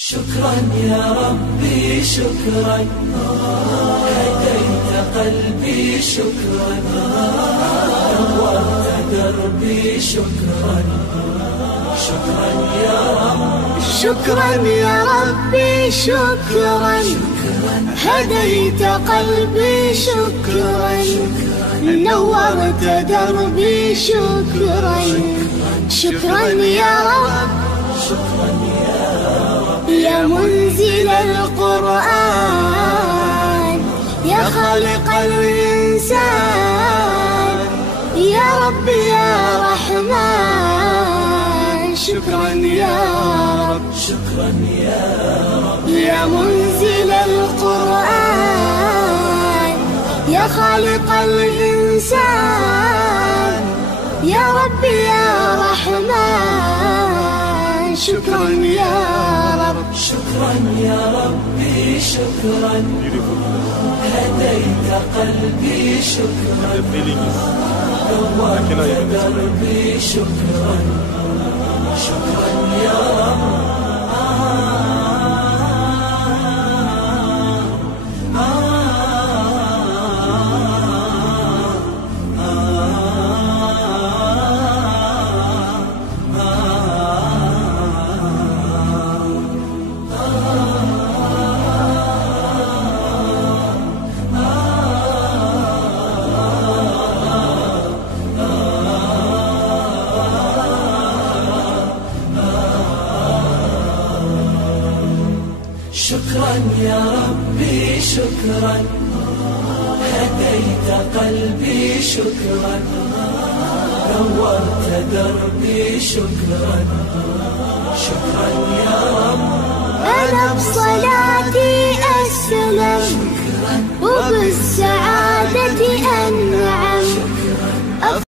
شكرا يا ربي شكرا، هديت قلبي شكرا، نورت دربي شكرا. شكرا يا رب، شكرا يا ربي شكرا، هديت قلبي شكرا، نورت دربي شكرا. شكرا يا رب، شكرا يا منزل القرآن، يا خالق الإنسان، يا رب يا رحمن. شكرا يا رب، شكرا يا رب، يا منزل القرآن، يا خالق الإنسان، يا رب يا رحمن. شكرا يا رب، شكرا يا ربي شكرا، هديت قلبي شكرا، نورت دربي شكرا. شكرا يا رب، شكرا يا ربي شكرا، هديت قلبي شكرا، نورت دربي شكرا. شكرا يا رب، أنا بصلاتي أسلم، وبالسعادة أنعم.